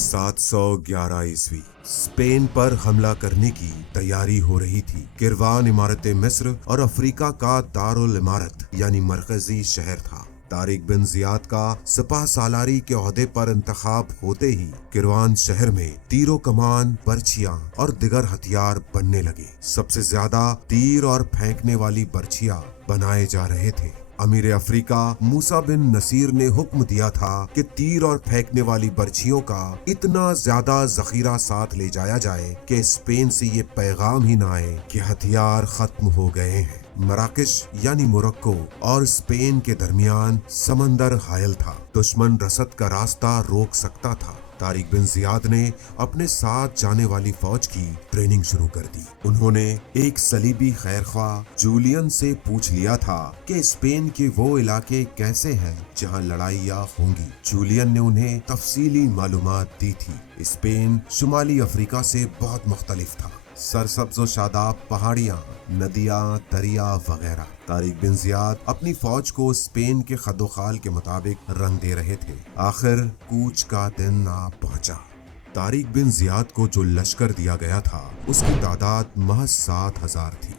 711 Spain पर हमला करने की तैयारी हो रही थी। किरवान इमारत मिस्र और अफ्रीका का दारुल इमारत यानी मरकजी शहर था। तारिक बिन जियाद का सिपाह सालारी के ओहदे पर इंतखाब होते ही किरवान शहर में तीरों कमान, बर्छियां और दिगर हथियार बनने लगे। सबसे ज्यादा तीर और फेंकने वाली बर्छियां बनाए जा रहे थे। अमीर अफ्रीका मूसा बिन नसीर ने हुक्म दिया था कि तीर और फेंकने वाली बर्छियों का इतना ज्यादा जखीरा साथ ले जाया जाए कि स्पेन से ये पैगाम ही ना आए कि हथियार खत्म हो गए हैं। मराकश यानी मोरक्को और स्पेन के दरमियान समंदर हायल था। दुश्मन रसद का रास्ता रोक सकता था। तारिक बिन जियाद ने अपने साथ जाने वाली फौज की ट्रेनिंग शुरू कर दी। उन्होंने एक सलीबी खैरख्वाह जूलियन से पूछ लिया था कि स्पेन के वो इलाके कैसे हैं जहां लड़ाइयाँ होंगी। जूलियन ने उन्हें तफसीली मालूमात दी थी। स्पेन शुमाली अफ्रीका से बहुत मुख्तलिफ था। सरसब्ज व शादाब पहाड़ियाँ, नदियाँ, दरिया वगैरह। तारिक बिन जियाद अपनी फौज को स्पेन के खदोखाल के मुताबिक रंग दे रहे थे। आखिर कूच का दिन आ पहुंचा। तारिक बिन जियाद को जो लश्कर दिया गया था उसकी तादाद महज 7,000 थी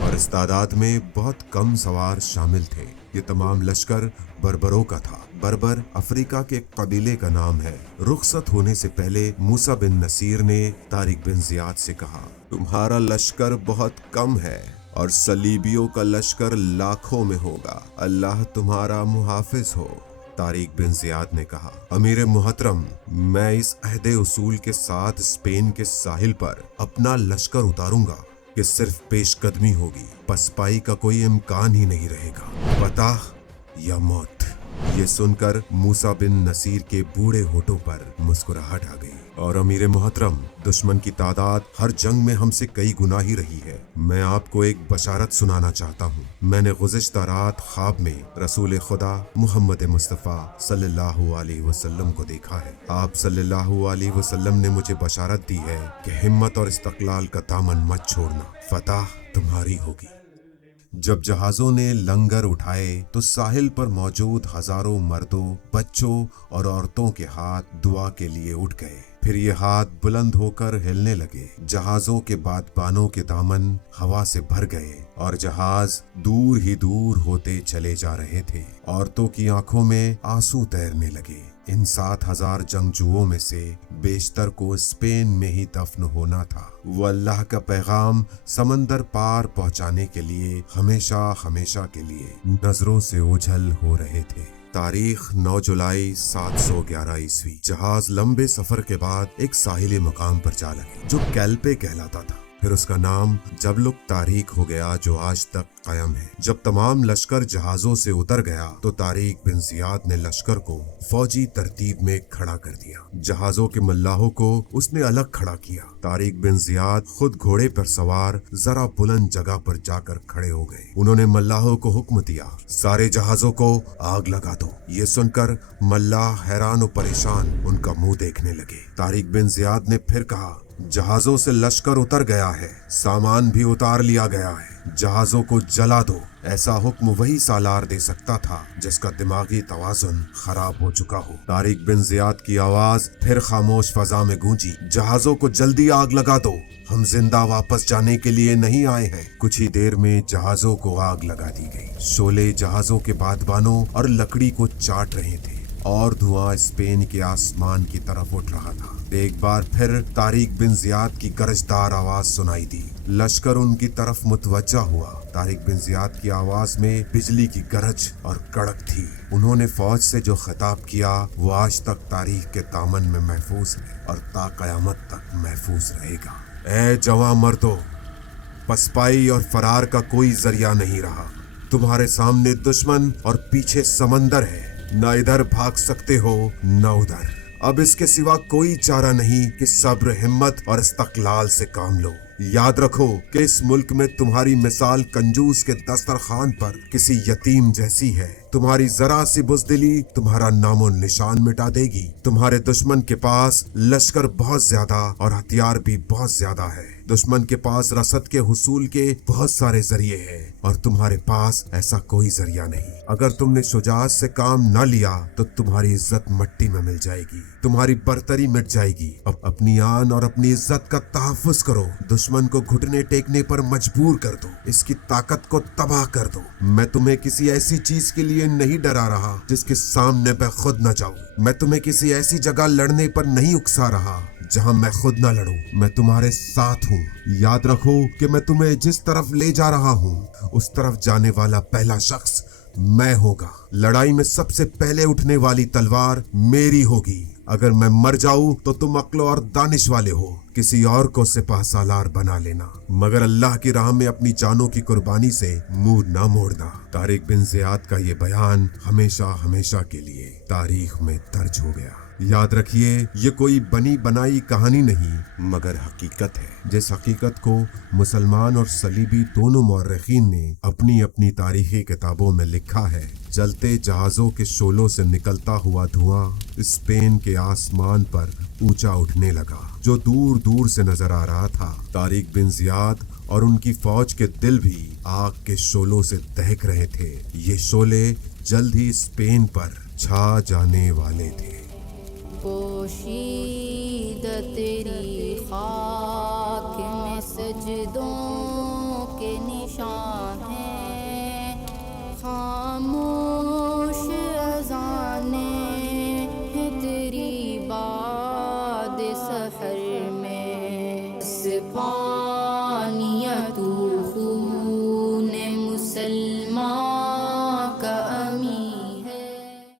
और इस तादाद में बहुत कम सवार शामिल थे। ये तमाम लश्कर बर्बरों का था। बर्बर अफ्रीका के कबीले का नाम है। रुखसत होने से पहले मूसा बिन नसीर ने तारिक बिन जियाद से कहा, तुम्हारा लश्कर बहुत कम है और सलीबियों का लश्कर लाखों में होगा। अल्लाह तुम्हारा मुहाफिज हो। तारिक बिन जियाद ने कहा, अमीर मुहतरम, मैं इस अहदे उसूल के साथ स्पेन के साहिल पर अपना लश्कर उतारूंगा कि सिर्फ पेशकदमी होगी, पसपाई का कोई इम्कान ही नहीं रहेगा। फतह या मौत। ये सुनकर मूसा बिन नसीर के बूढ़े होठों पर मुस्कुराहट आ गई। और अमीर मोहतरम, दुश्मन की तादाद हर जंग में हमसे कई गुना ही रही है। मैं आपको एक बशारत सुनाना चाहता हूँ। मैंने गुज़िश्ता रात ख्वाब में रसूल खुदा मोहम्मद मुस्तफ़ा सल्लल्लाहु अलैहि वसल्लम को देखा है। आप सल्लल्लाहु अलैहि वसल्लम ने मुझे बशारत दी है कि हिम्मत और इस्तक़लाल का दामन मत छोड़ना, फतह तुम्हारी होगी। जब जहाजों ने लंगर उठाए तो साहिल पर मौजूद हजारों मर्दों, बच्चों और औरतों के हाथ दुआ के लिए उठ गए। फिर ये हाथ बुलंद होकर हिलने लगे। जहाजों के बादबानों के दामन हवा से भर गए और जहाज दूर ही दूर होते चले जा रहे थे। औरतों की आंखों में आंसू तैरने लगे। इन 7,000 जंगजुओं में से बेशतर को स्पेन में ही दफन होना था। वो अल्लाह का पैगाम समंदर पार पहुंचाने के लिए हमेशा हमेशा के लिए नजरों से ओझल हो रहे थे। तारीख 9 जुलाई 711 ईस्वी। जहाज लंबे सफर के बाद एक साहिली मुकाम पर जा लगे जो कैल्पे कहलाता था। फिर उसका नाम जबलुक तारीख हो गया जो आज तक कायम है। जब तमाम लश्कर जहाजों से उतर गया तो तारिक बिन जियाद ने लश्कर को फौजी तरतीब में खड़ा कर दिया। जहाजों के मल्लाहों को उसने अलग खड़ा किया। तारिक बिन जियाद खुद घोड़े पर सवार जरा बुलंद जगह पर जाकर खड़े हो गए। उन्होंने मल्लाहों को हुक्म दिया, सारे जहाजों को आग लगा दो। ये सुनकर मल्लाह हैरान और परेशान उनका मुंह देखने लगे। तारिक बिन जियाद ने फिर कहा, जहाजों से लश्कर उतर गया है, सामान भी उतार लिया गया है, जहाजों को जला दो। ऐसा हुक्म वही सालार दे सकता था जिसका दिमागी तवाज़ुन खराब हो चुका हो। तारिक बिन जियाद की आवाज फिर खामोश फजा में गूंजी, जहाजों को जल्दी आग लगा दो, हम जिंदा वापस जाने के लिए नहीं आए हैं। कुछ ही देर में जहाजों को आग लगा दी गई। शोले जहाजों के बादबानों और लकड़ी को चाट रहे थे और धुआं स्पेन के आसमान की तरफ उठ रहा था। एक बार फिर तारिक बिन जियाद की गरजदार आवाज सुनाई दी। लश्कर उनकी तरफ मुतवज्जा हुआ। तारिक बिन जियाद की आवाज में बिजली की गरज और कड़क थी। उन्होंने फौज से जो खिताब किया वो आज तक तारीख के दामन में महफूज है और ता कयामत तक महफूज रहेगा। ए जवां मर्दो, पसपाई और फरार का कोई जरिया नहीं रहा। तुम्हारे सामने दुश्मन और पीछे समंदर है। न इधर भाग सकते हो न उधर। अब इसके सिवा कोई चारा नहीं कि सब्र, हिम्मत और इस्तक़लाल से काम लो। याद रखो कि इस मुल्क में तुम्हारी मिसाल कंजूस के दस्तरखान पर किसी यतीम जैसी है। तुम्हारी जरा सी बुज़दिली तुम्हारा नामो निशान मिटा देगी। तुम्हारे दुश्मन के पास लश्कर बहुत ज्यादा और हथियार भी बहुत ज्यादा है। दुश्मन के पास रसद के हुसूल के बहुत सारे जरिए हैं। اور تمہارے پاس ایسا کوئی ذریعہ نہیں۔ اگر تم نے شجاعت سے کام نہ لیا تو تمہاری عزت مٹی میں مل جائے گی، تمہاری برتری مٹ جائے گی۔ اب اپنی آن اور اپنی عزت کا تحفظ کرو، دشمن کو گھٹنے ٹیکنے پر مجبور کر دو، اس کی طاقت کو تباہ کر دو۔ میں تمہیں کسی ایسی چیز کے لیے نہیں ڈرا رہا جس کے سامنے میں خود نہ جاؤں، میں تمہیں کسی ایسی جگہ لڑنے پر نہیں اکسا رہا جہاں میں خود نہ لڑوں۔ میں تمہارے ساتھ ہوں، یاد رکھو کہ میں تمہیں جس طرف لے جا رہا ہوں اس طرف جانے والا پہلا شخص میں ہوگا۔ لڑائی میں سب سے پہلے اٹھنے والی تلوار میری ہوگی۔ اگر میں مر جاؤں تو تم عقل اور دانش والے ہو، کسی اور کو سپاہ سالار بنا لینا، مگر اللہ کی راہ میں اپنی جانوں کی قربانی سے منہ نہ موڑنا۔ طارق بن زیاد کا یہ بیان ہمیشہ ہمیشہ کے لیے تاریخ میں درج ہو گیا۔ یاد رکھیے، یہ کوئی بنی بنائی کہانی نہیں مگر حقیقت ہے، جس حقیقت کو مسلمان اور صلیبی دونوں مورخین نے اپنی اپنی تاریخی کتابوں میں لکھا ہے۔ جلتے جہازوں کے شعلوں سے نکلتا ہوا دھواں اسپین کے آسمان پر اونچا اٹھنے لگا، جو دور دور سے نظر آ رہا تھا۔ طارق بن زیاد اور ان کی فوج کے دل بھی آگ کے شعلوں سے دہک رہے تھے۔ یہ شعلے جلد ہی اسپین پر چھا جانے والے تھے۔ پوشیدہ تیری خاک میں سجدوں کے نشان ہیں، خاموش اذانیں تیری باد سحر میں، سپاہ